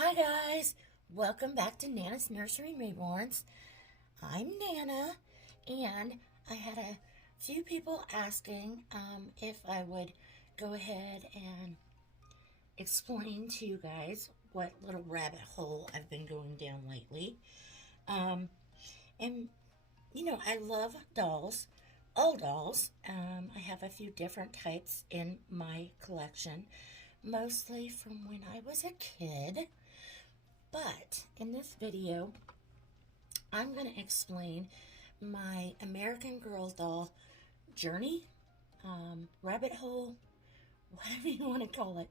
Hi guys, welcome back to Nanasnurseryreborns. I'm Nana, and I had a few people asking if I would go ahead and explain to you guys what little rabbit hole I've been going down lately. Um, and I love dolls, all dolls. I have a few different types in my collection, mostly from when I was a kid. But in this video, I'm going to explain my American Girl doll journey, rabbit hole, whatever you want to call it.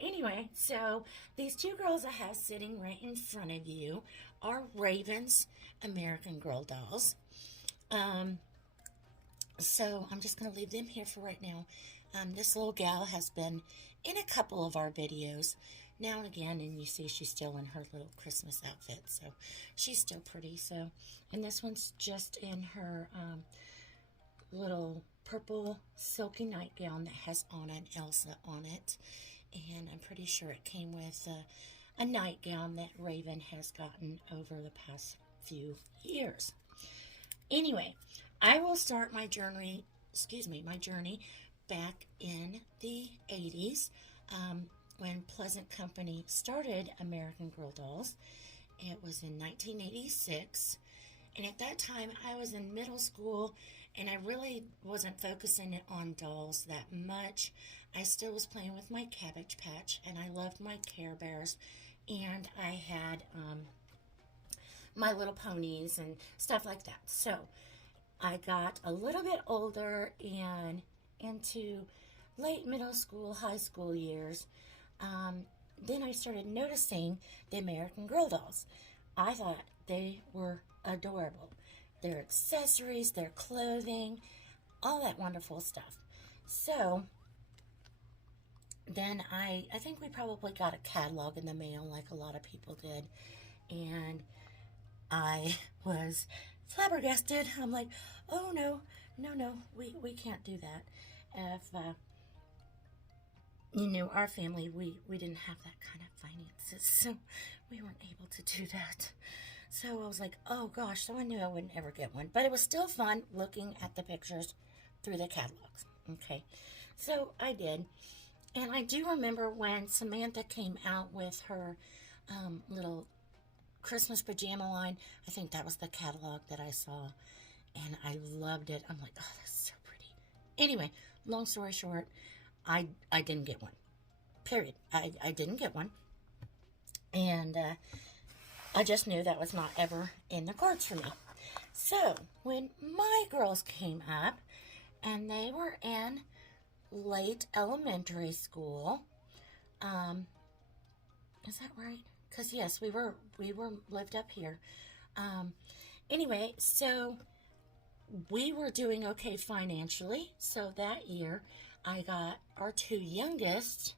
Anyway, so these two girls I have sitting right in front of you are Raiven's American Girl dolls. So I'm just going to leave them here for right now. This little gal has been in a couple of our videos now and again, and you see she's still in her little Christmas outfit, so she's still pretty. So, and this one's just in her little purple silky nightgown that has Anna and Elsa on it, and I'm pretty sure it came with a nightgown that Raiven has gotten over the past few years. Anyway, I will start my journey back in the 80s when Pleasant Company started American Girl Dolls. It was in 1986, and at that time I was in middle school and I really wasn't focusing on dolls that much. I still was playing with my Cabbage Patch, and I loved my Care Bears, and I had My Little Ponies and stuff like that. So I got a little bit older and into late middle school, high school years. Then I started noticing the American Girl dolls. I thought they were adorable. Their accessories, their clothing, all that wonderful stuff. So then I think we probably got a catalog in the mail like a lot of people did. And I was flabbergasted. I'm like, oh no, we can't do that. If our family, we didn't have that kind of finances, so we weren't able to do that. So I was like, oh gosh, so I knew I wouldn't ever get one, but it was still fun looking at the pictures through the catalogs. Okay, so I did, and I do remember when Samantha came out with her little Christmas pajama line. I think that was the catalog that I saw, and I loved it. I'm like, oh, that's so pretty. Anyway, long story short, I didn't get one. Period. I didn't get one. And I just knew that was not ever in the cards for me. So when my girls came up and they were in late elementary school, is that right? Because yes, we were lived up here. Anyway, so we were doing okay financially. So that year, I got our two youngest,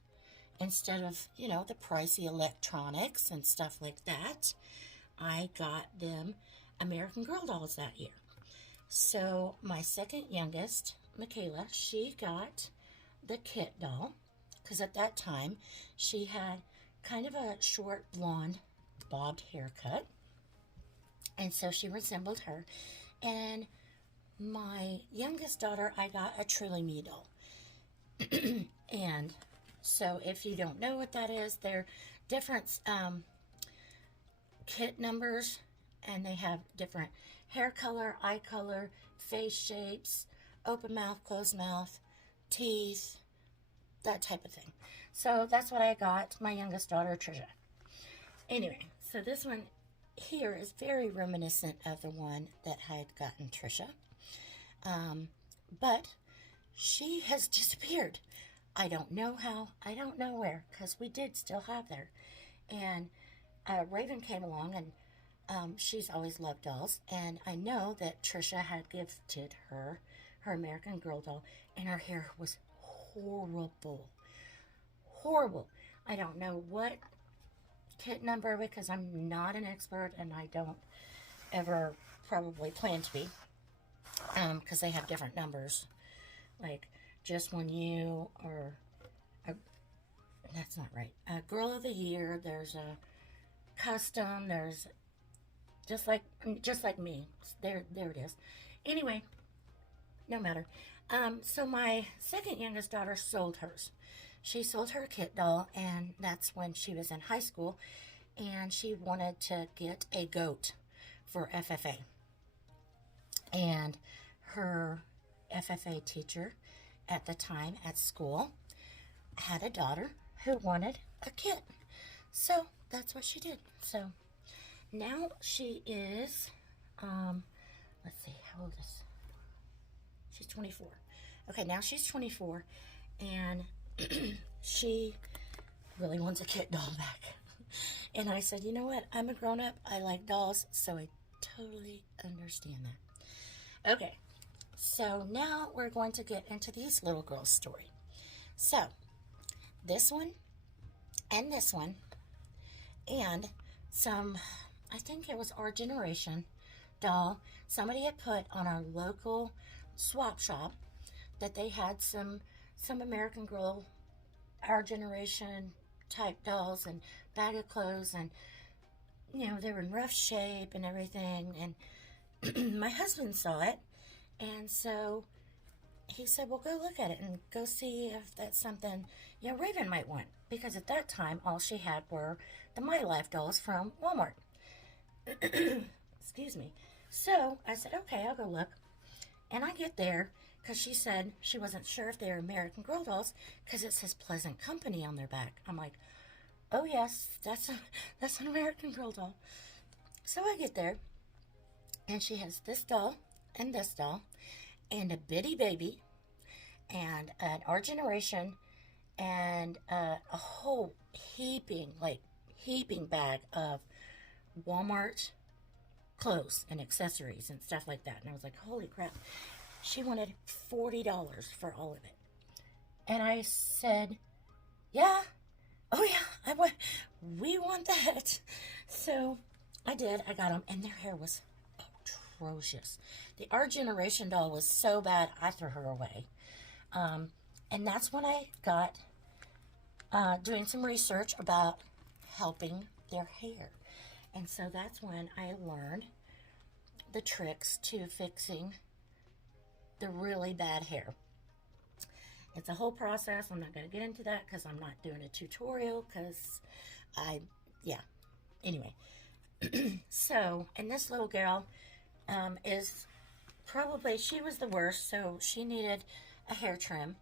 instead of the pricey electronics and stuff like that, I got them American Girl dolls that year. So my second youngest, Michaela, she got the Kit doll, because at that time she had kind of a short blonde bobbed haircut, and so she resembled her. And my youngest daughter, I got a Truly Me doll. And so if you don't know what that is, they're different kit numbers, and they have different hair color, eye color, face shapes, open mouth, closed mouth, teeth, that type of thing. So that's what I got my youngest daughter, Trisha. Anyway, so this one here is very reminiscent of the one that I had gotten Trisha. But she has disappeared. I don't know how, I don't know where, because we did still have her. And Raiven came along, and she's always loved dolls. And I know that Trisha had gifted her American Girl doll, and her hair was horrible. Horrible. I don't know what kit number, because I'm not an expert, and I don't ever probably plan to be, because they have different numbers. Like, just when you are, that's not right. Girl of the Year, there's a custom. There's just like me. There it is. Anyway, no matter. So my second youngest daughter sold hers. She sold her kit doll, and that's when she was in high school, and she wanted to get a goat for FFA. And her FFA teacher at the time at school had a daughter who wanted a kit. So that's what she did. So now she is, let's see, how old is she's 24. Okay, now she's 24, and she really wants a kit doll back. And I said, you know what? I'm a grown-up. I like dolls, so I totally understand that. Okay, so now we're going to get into these little girls' story. So, this one, and this one, and some, I think it was Our Generation doll, somebody had put on our local swap shop that they had some American Girl, Our Generation type dolls and bag of clothes, and you know, they were in rough shape and everything, and my husband saw it, and so he said, well, go look at it and go see if that's something, you know, Raiven might want, because at that time all she had were the My Life dolls from Walmart. Excuse me. So I said, okay, I'll go look. And I get there, because she said she wasn't sure if they were American Girl dolls, because it says Pleasant Company on their back. I'm like, oh yes, that's an American Girl doll. So I get there, and she has this doll, and a bitty baby, and an Our Generation, and a whole heaping bag of Walmart clothes and accessories and stuff like that. And I was like, holy crap. She wanted $40 for all of it. And I said, yeah, oh yeah, we want that. So I did. I got them, and their hair was atrocious. The Our Generation doll was so bad, I threw her away. And that's when I got doing some research about helping their hair. And so that's when I learned the tricks to fixing the really bad hair. It's a whole process. I'm not going to get into that because I'm not doing a tutorial because anyway. So, and this little girl is probably, she was the worst, so she needed a hair trim.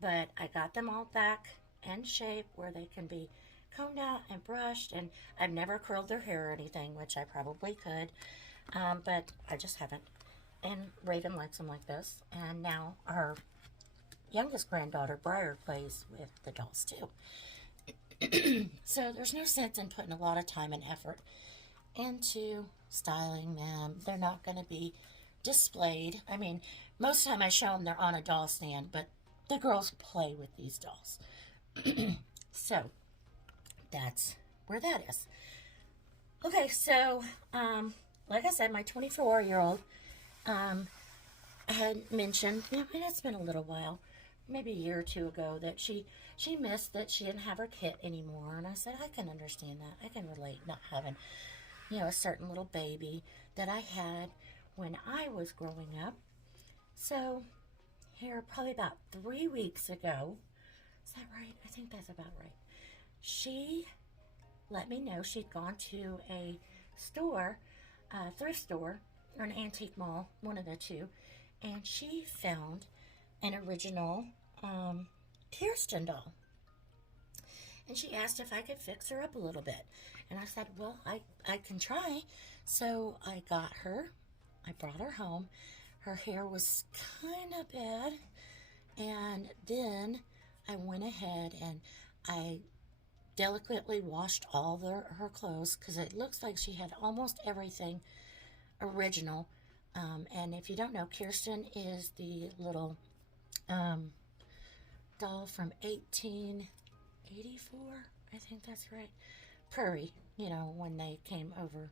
But I got them all back in shape where they can be combed out and brushed, and I've never curled their hair or anything, which I probably could, but I just haven't. And Raiven likes them like this, and now our youngest granddaughter, Briar, plays with the dolls too. So there's no sense in putting a lot of time and effort into styling them. They're not going to be displayed. I mean, most of the time I show them they're on a doll stand, but the girls play with these dolls. So that's where that is. Okay, so like I said, my 24-year-old had mentioned, I mean, it's been a little while, maybe a year or two ago, that she missed that she didn't have her kit anymore. And I said, I can understand that. I can relate not having, you know, a certain little baby that I had when I was growing up. So here, probably about 3 weeks ago, is that right? I think that's about right. She let me know she'd gone to a store, a thrift store, or an antique mall, one of the two, and she found an original Kirsten doll. And she asked if I could fix her up a little bit. And I said, well, I can try. So I got her. I brought her home. Her hair was kind of bad. And then I went ahead and I delicately washed all her clothes, because it looks like she had almost everything original. And if you don't know, Kirsten is the little doll from 1884, I think that's right. Prairie, you know, when they came over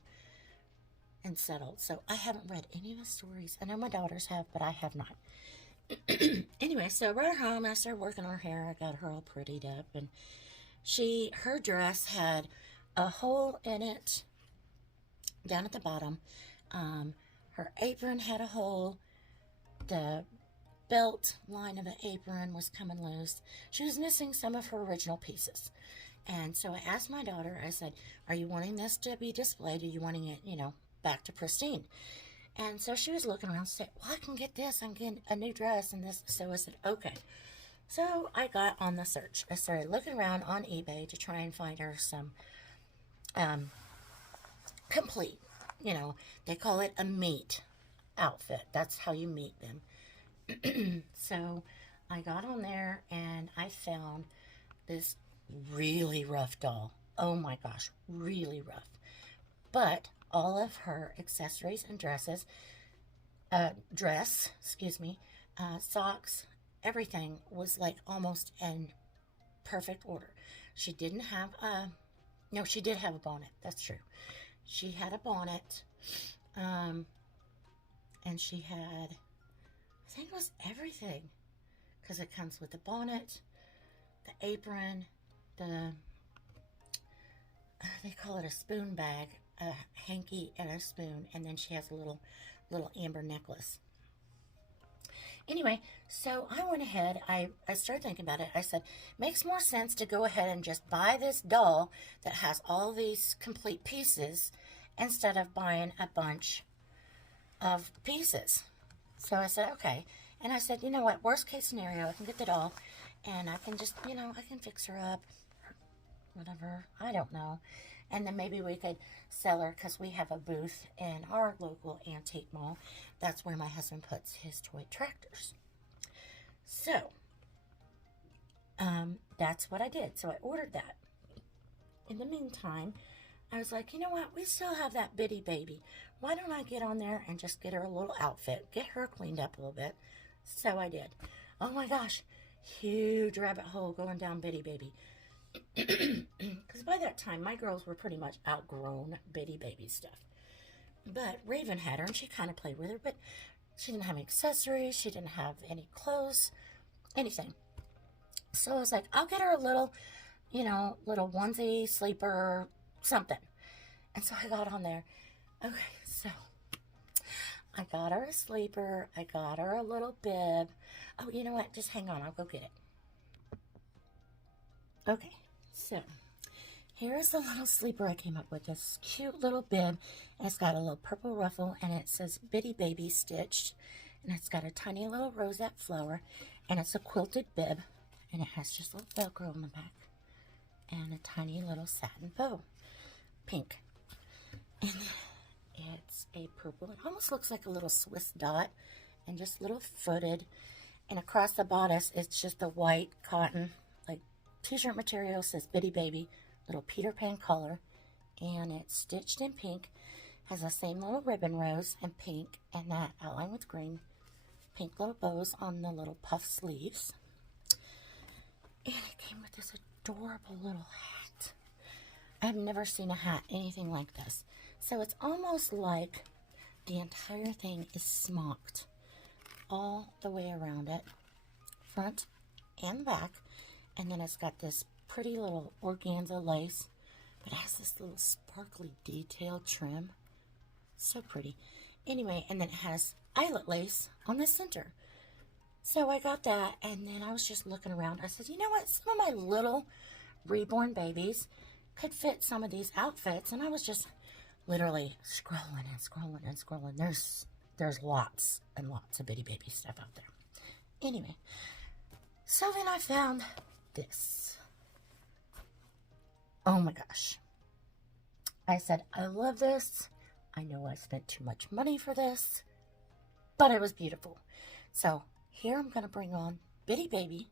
and settled. So I haven't read any of the stories. I know my daughters have, but I have not. Anyway, so I brought her home. I started working on her hair. I got her all prettied up, and her dress had a hole in it down at the bottom. Her apron had a hole. The belt line of the apron was coming loose. She was missing some of her original pieces. And so I asked my daughter, I said, are you wanting this to be displayed? Are you wanting it, back to pristine? And so she was looking around and said, well, I can get this. I can get a new dress and this. So I said, okay. So I got on the search. I started looking around on eBay to try and find her some complete. They call it a meet outfit. That's how you meet them. So I got on there and I found this really rough doll. Oh my gosh, really rough. But all of her accessories and socks, everything was like almost in perfect order. She didn't have no, she did have a bonnet. That's true. She had a bonnet, and she had, I think it was everything, because it comes with the bonnet, the apron, they call it a spoon bag, a hanky and a spoon, and then she has a little amber necklace. Anyway, so I went ahead, I started thinking about it. I said, makes more sense to go ahead and just buy this doll that has all these complete pieces instead of buying a bunch of pieces. So I said, okay. And I said, you know what, worst case scenario, I can get the doll and I can just, I can fix her up, whatever, I don't know. And then maybe we could sell her, because we have a booth in our local antique mall. That's where my husband puts his toy tractors. So, that's what I did. So I ordered that. In the meantime, I was like, you know what? We still have that bitty baby. Why don't I get on there and just get her a little outfit, get her cleaned up a little bit? So I did. Oh my gosh, huge rabbit hole going down bitty baby. Because by that time, my girls were pretty much outgrown bitty baby stuff. But Raiven had her, and she kind of played with her, but she didn't have any accessories. She didn't have any clothes, anything. So I was like, I'll get her a little, little onesie, sleeper, something. And so I got on there. Okay, so I got her a sleeper. I got her a little bib. Oh, you know what? Just hang on. I'll go get it. Okay, so here's the little sleeper I came up with. This cute little bib. And it's got a little purple ruffle, and it says Bitty Baby stitched. And it's got a tiny little rosette flower. And it's a quilted bib. And it has just a little Velcro on the back. And a tiny little satin bow. Pink. And it's a purple. It almost looks like a little Swiss dot. And just little footed. And across the bodice, it's just a white cotton, like t-shirt material. Says Bitty Baby. Little Peter Pan color. And it's stitched in pink. Has the same little ribbon rose in pink. And that outline with green. Pink little bows on the little puff sleeves. And it came with this adorable little hat. I've never seen a hat anything like this. So it's almost like the entire thing is smocked all the way around it, front and back. And then it's got this pretty little organza lace. But it has this little sparkly detail trim. So pretty. Anyway, and then it has eyelet lace on the center. So I got that, and then I was just looking around. I said, you know what? Some of my little reborn babies could fit some of these outfits. And I was just literally scrolling and scrolling and scrolling. There's lots and lots of Bitty Baby stuff out there. Anyway, so then I found this. Oh my gosh. I said, I love this. I know I spent too much money for this, but it was beautiful. So here I'm going to bring on Bitty Baby,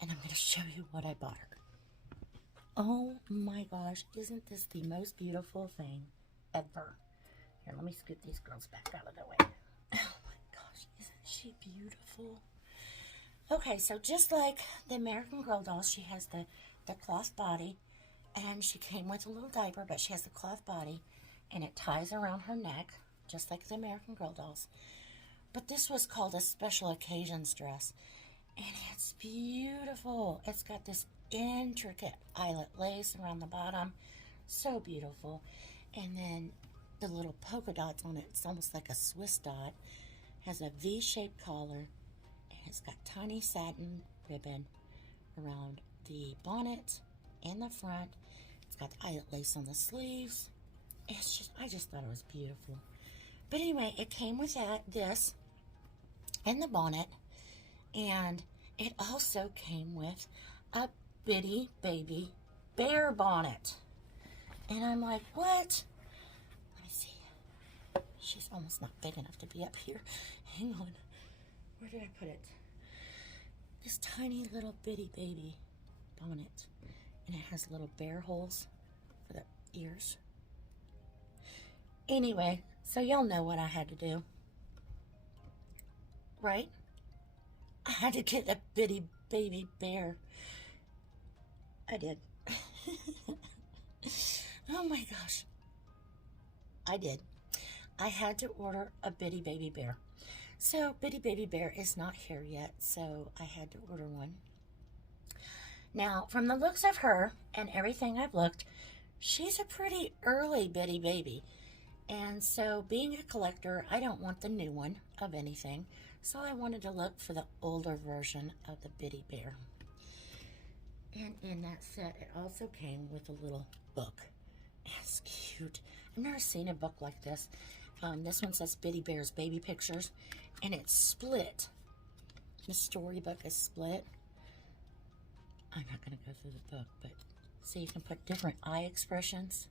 and I'm going to show you what I bought her. Oh my gosh, isn't this the most beautiful thing ever? Here, let me scoot these girls back out of the way. Oh my gosh, isn't she beautiful? Okay, so just like the American Girl dolls, she has the cloth body, and she came with a little diaper, but she has the cloth body, and it ties around her neck, just like the American Girl dolls. But this was called a special occasions dress, and it's beautiful. It's got this intricate eyelet lace around the bottom, So beautiful. And then the little polka dots on it, it's almost like a Swiss dot, has a V-shaped collar, and it's got tiny satin ribbon around the bonnet and the front. It's got the eyelet lace on the sleeves. It's just, I just thought it was beautiful. But anyway, it came with this and the bonnet, and it also came with a bitty baby bear bonnet. And I'm like, what? Let me see. She's almost not big enough to be up here. Hang on. Where did I put it? This tiny little bitty baby bonnet. And it has little bear holes for the ears. Anyway, so y'all know what I had to do. Right? I had to get a bitty baby bear. I did. Oh my gosh. I did. I had to order a bitty baby bear. So bitty baby bear is not here yet, so I had to order one. Now, from the looks of her and everything I've looked, she's a pretty early bitty baby. And so being a collector, I don't want the new one of anything. So I wanted to look for the older version of the bitty bear. And in that set, it also came with a little book. It's cute. I've never seen a book like this. This one says Bitty Bear's Baby Pictures, and it's split. The storybook is split. I'm not going to go through the book, but so you can put different eye expressions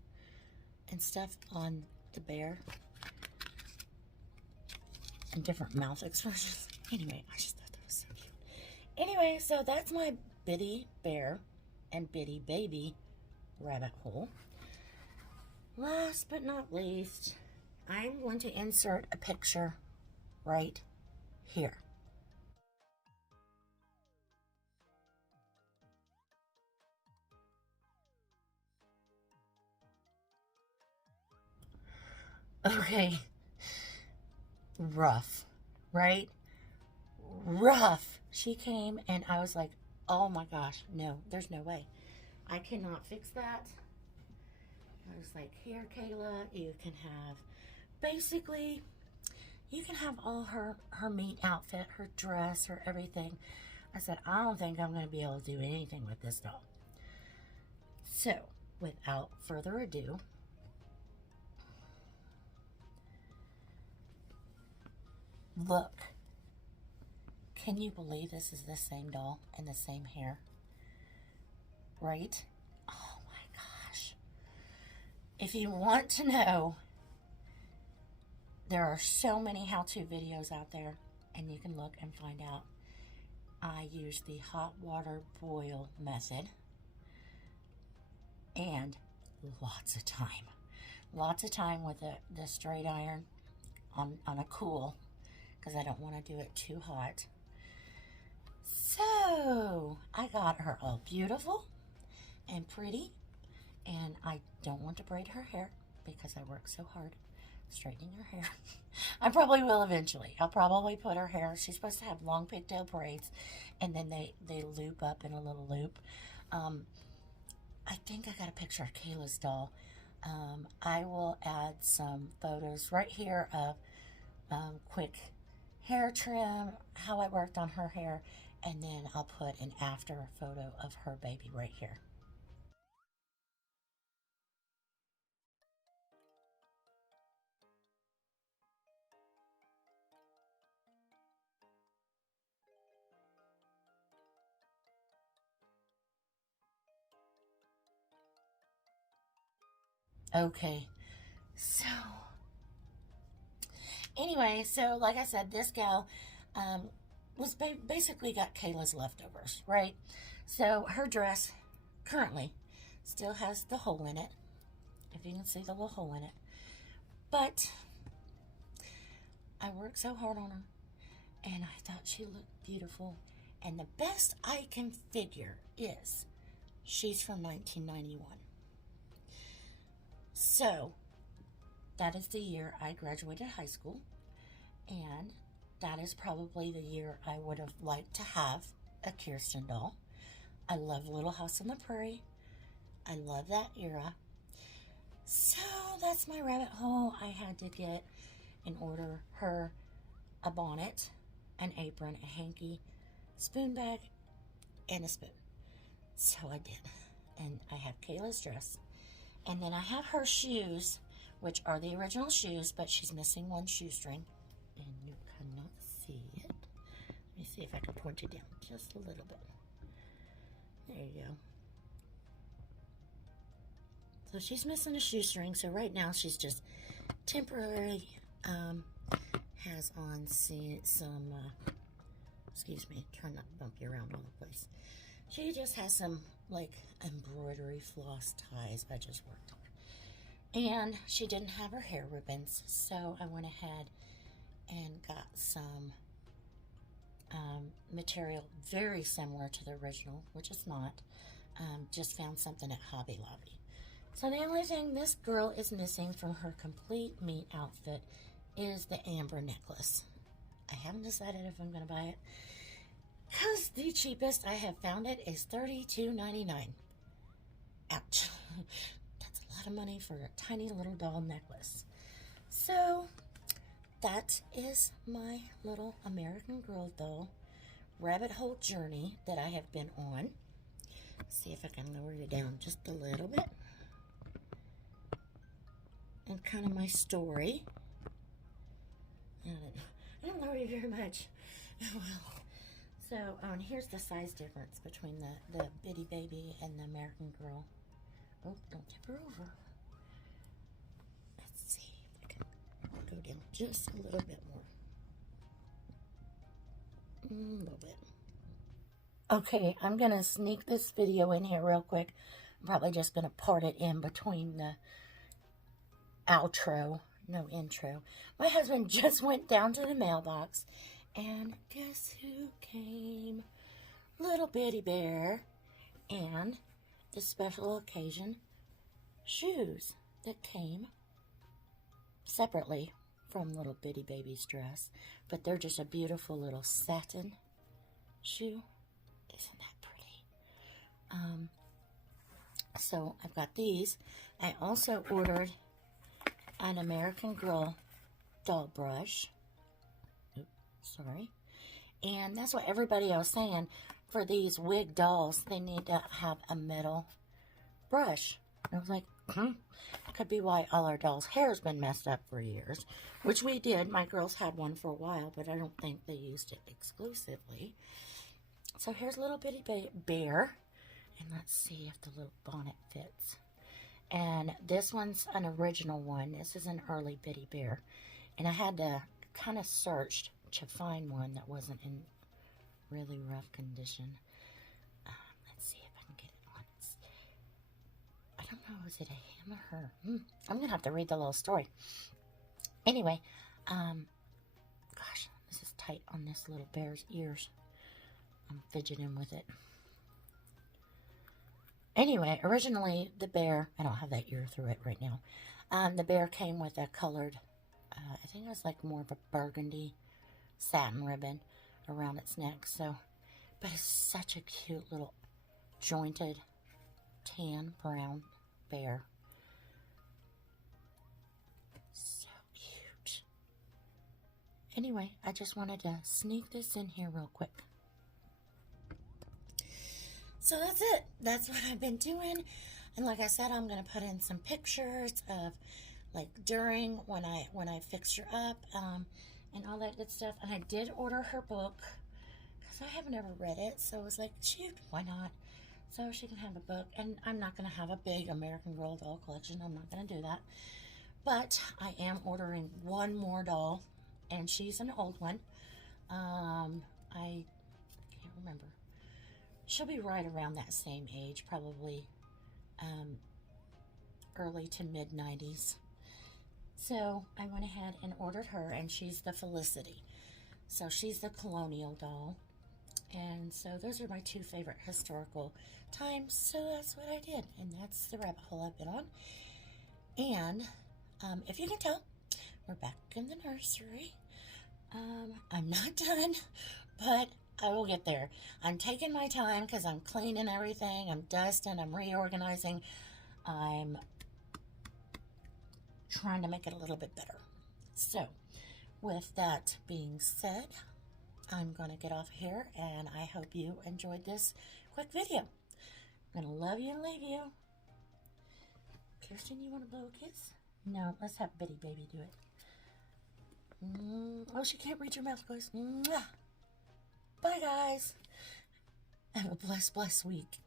and stuff on the bear, and different mouth expressions. Anyway, I just thought that was so cute. Anyway, so that's my bitty bear and bitty baby rabbit hole. Last but not least, I'm going to insert a picture right here. Okay, rough, right? Rough. She came and I was like, oh my gosh, no, there's no way. I cannot fix that. I was like, here, Kayla, you can have, basically, you can have all her meat outfit, her dress, her everything. I said, I don't think I'm going to be able to do anything with this doll. So, without further ado, look. Can you believe this is the same doll and the same hair? Right? Oh my gosh. If you want to know, there are so many how-to videos out there, and you can look and find out. I use the hot water boil method, and lots of time. Lots of time with the straight iron on a cool, because I don't want to do it too hot. So, I got her all beautiful and pretty, and I don't want to braid her hair because I work so hard straightening her hair. I probably will eventually. I'll probably put her hair, she's supposed to have long pigtail braids, and then they loop up in a little loop. I think I got a picture of Kayla's doll. I will add some photos right here of quick hair trim, how I worked on her hair, and then I'll put an after photo of her baby right here. Okay, so anyway, so like I said, this gal was basically got Kayla's leftovers, right? So her dress currently still has the hole in it, if you can see the little hole in it. But I worked so hard on her, and I thought she looked beautiful. And the best I can figure is she's from 1991. So that is the year I graduated high school, and that is probably the year I would have liked to have a Kirsten doll. I love Little House on the Prairie. I love that era. So that's my rabbit hole. I had to get and order her a bonnet, an apron, a hanky, spoon bag, and a spoon. So I did. And I have Kayla's dress. And then I have her shoes, which are the original shoes, but she's missing one shoestring. And you cannot see it. Let me see if I can point it down just a little bit. There you go. So she's missing a shoestring. So right now she's just temporarily has on some, excuse me, trying not to bump you around all the place. She just has some like embroidery floss ties I just worked on. And she didn't have her hair ribbons, so I went ahead and got some material very similar to the original, which is not. Just found something at Hobby Lobby. So the only thing this girl is missing from her complete meat outfit is the amber necklace. I haven't decided if I'm going to buy it, because the cheapest I have found it is $32.99. Ouch. That's a lot of money for a tiny little doll necklace. So that is my little American Girl doll rabbit hole journey that I have been on. Let's see if I can lower it down just a little bit. And kind of my story. I don't lower you very much. Well. So, and here's the size difference between the bitty baby and the American Girl. Oh, don't tip her over. Let's see if I can go down just a little bit more. A little bit. Okay, I'm going to sneak this video in here real quick. I'm probably just going to part it in between the outro. No intro. My husband just went down to the mailbox. And guess who came? Little Bitty Bear and the special occasion shoes that came separately from Little Bitty Baby's dress. But they're just a beautiful little satin shoe. Isn't that pretty? So I've got these. I also ordered an American Girl doll brush. Sorry. And that's what everybody else was saying. For these wig dolls, they need to have a metal brush. And I was like, could be why all our dolls' hair has been messed up for years. Which we did. My girls had one for a while, but I don't think they used it exclusively. So here's Little Bitty Bear. And let's see if the little bonnet fits. And this one's an original one. This is an early Bitty Bear. And I had to kind of search to find one that wasn't in really rough condition. Let's see if I can get it on. I don't know, is it a him or her? I'm going to have to read the little story. Anyway, gosh, this is tight on this little bear's ears. I'm fidgeting with it. Anyway, originally the bear, I don't have that ear through it right now. The bear came with a colored, I think it was like more of a burgundy satin ribbon around its neck. So, but it's such a cute little jointed tan brown bear. So cute. Anyway, I just wanted to sneak this in here real quick. So that's it. That's what I've been doing. And like I said, I'm going to put in some pictures of like during when I fixed her up and all that good stuff. And I did order her book because I haven't ever read it. So I was like, shoot, why not? So she can have a book. And I'm not going to have a big American Girl doll collection. I'm not going to do that. But I am ordering one more doll. And she's an old one. I can't remember. She'll be right around that same age, probably early to mid-90s. So I went ahead and ordered her, and she's the Felicity. So she's the colonial doll. And so those are my two favorite historical times. So that's what I did, and that's the rabbit hole I've been on. And if you can tell, we're back in the nursery. I'm not done, but I will get there. I'm taking my time because I'm cleaning everything. I'm dusting. I'm reorganizing. I'm trying to make it a little bit better. So, with that being said, I'm going to get off here, and I hope you enjoyed this quick video. I'm going to love you and leave you. Kirsten, you want to blow a kiss? No, let's have Bitty Baby do it. Oh, she can't reach her mouth, guys. Bye, guys. Have a blessed week.